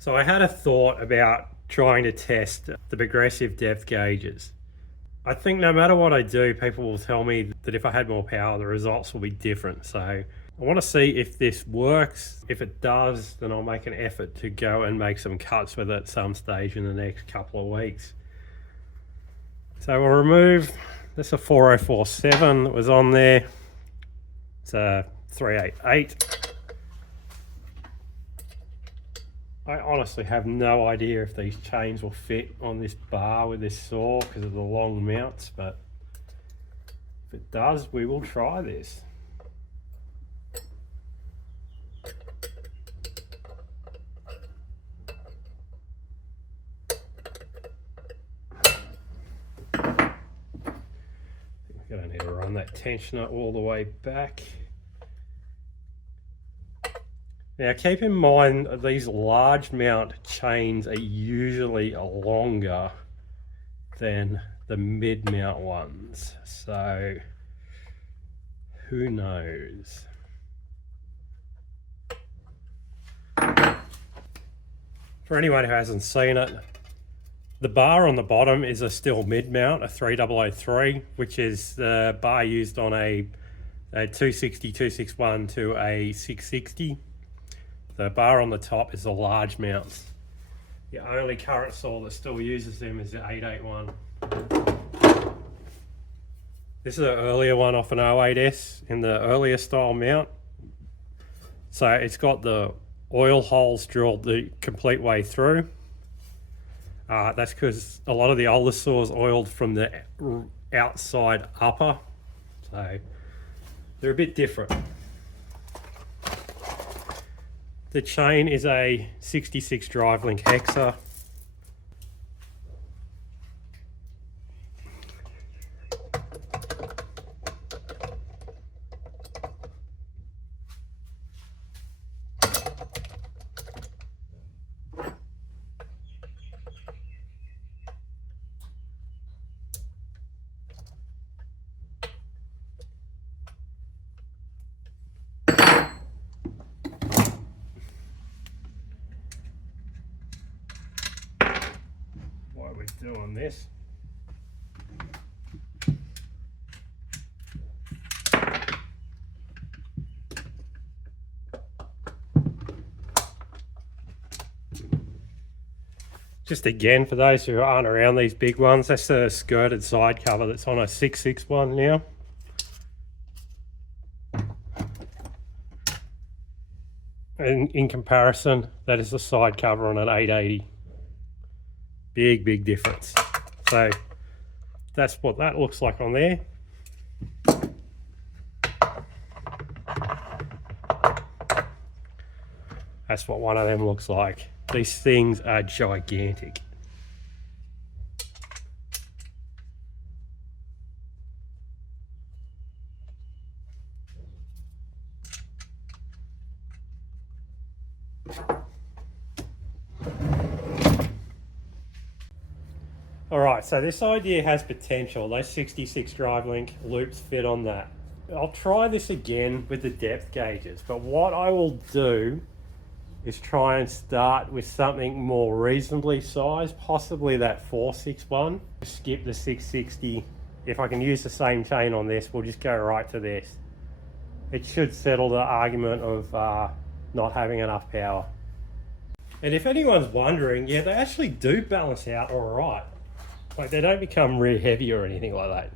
So I had a thought about trying to test the progressive depth gauges. I think no matter what I do, people will tell me that if I had more power, the results will be different. So I want to see if this works. If it does, then I'll make an effort to go and make some cuts with it at some stage in the next couple of weeks. So we'll remove, that's a 4047 that was on there. It's a 388. I honestly have no idea if these chains will fit on this bar with this saw because of the long mounts, but if it does, we will try this. I'm going to need to run that tensioner all the way back. Now keep in mind these large mount chains are usually longer than the mid mount ones, so who knows. For anyone who hasn't seen it, the bar on the bottom is a still mid mount, a 3003, which is the bar used on a 260, 261 to a 660. The bar on the top is the large mounts. The only current saw that still uses them is the 881. This is an earlier one off an 08S in the earlier style mount. So it's got the oil holes drilled the complete way through. That's because a lot of the older saws oiled from the outside upper. So they're a bit different. The chain is a 66 drive link hexa. While we're doing this, just again for those who aren't around these big ones, that's a skirted side cover that's on a 661 now. And in comparison, that is the side cover on an 880. Big difference. So that's what that looks like on there. That's what one of them looks like. These things are gigantic. Alright, so this idea has potential. Those 66 drive link loops fit on that. I'll try this again with the depth gauges, but what I will do is try and start with something more reasonably sized, possibly that 461. Skip the 660. If I can use the same chain on this, we'll just go right to this. It should settle the argument of not having enough power. And if anyone's wondering, yeah, they actually do balance out all right. Like, they don't become really heavy or anything like that.